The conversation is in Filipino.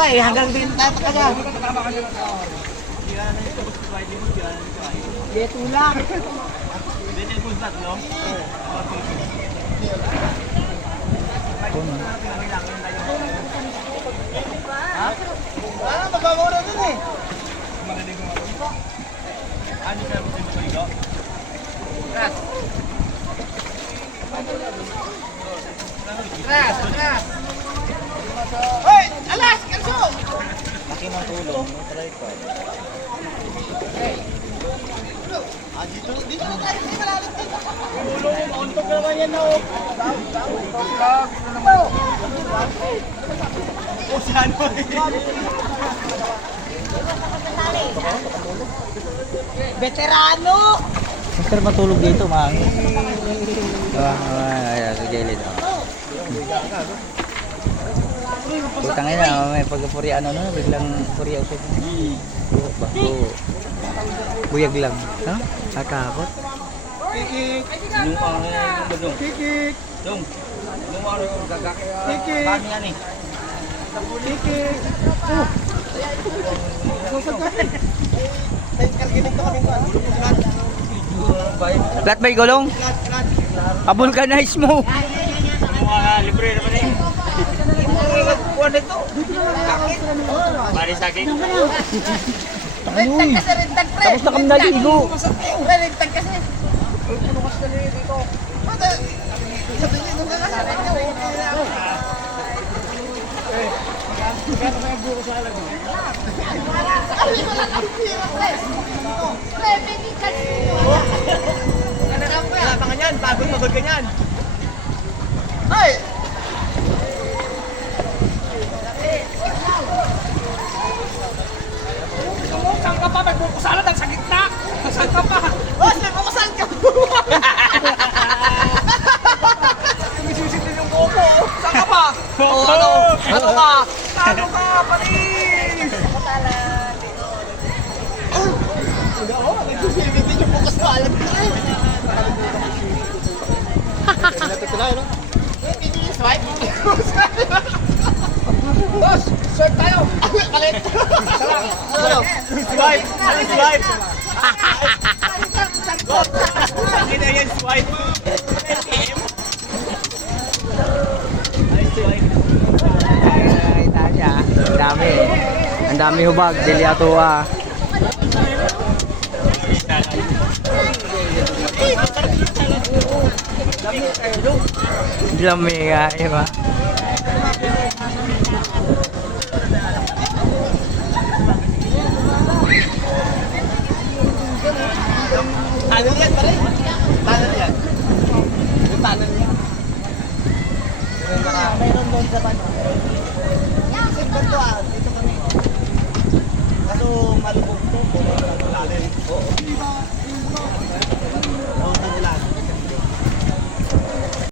ba eh, hanggang din tataka niya. Dito lang. Dito yung pusat, no? Ha? Ah, mababura dun eh. Ano siya mo sa ligo? Ras. Ras. Hoy, alas, kalso. Laki ng tulong, no tripod. Ah, dito na tayo, hindi malalim dito. Tulong, untok naman yan na oh. Oh, si ano eh. Veterano! Sir, matulog dito, maangin. Ayan, sa gilid. Putang ina, may pagpuri ano no, biglang puri ako sa buyag lang. Ha? Takot. Kikik! Yung dong. Kikik! Dong. Yung ano gagak. Kikik! Paano yan eh? Kikik! Oh! Susagay! Kalginig ka kami ba? Flat ba yung gulong? Pa-vulcanize mo. Yung mga libre naman eh. Kuwan ito! Mari sa akin. Rentag kasi, rentag pre! Tapos na kami naligo. Pre, rentag kasi! Punukas na rin dito. Mata! Sabi niyo, nung kakasarap niyo. Kaya may buko sa alam niyo. Ay, wala kang pira, pre! Pre, pwede ka wala pa nga yan, pagod ka yan. Ay! Saan ka pa? May bukusalan ang sakit na! Saan ka pa? Boss, may bukasan ka! Tumisisit din yung buko! Saan ka pa? Oo, ano? Ano ka? Ano ka? Panis! Oo, nagsusilbit din yung bukas na alam ko na eh. Natutulay, no? Swipe? Boss! Swipe tayo! Kalit! Ano? Swipe! Ano swipe? Lagi na yan, swipe! Ay, tanya. Ang dami. Ang dami hubag. Dili ato ah. Lami nga, iba. Tunnel yan, pare. Tunnel yan. Yung tunnel yan. Mayroon doon sa bano. Kasi ganito dito kami. Kaso malubog to. Lalim. Oo.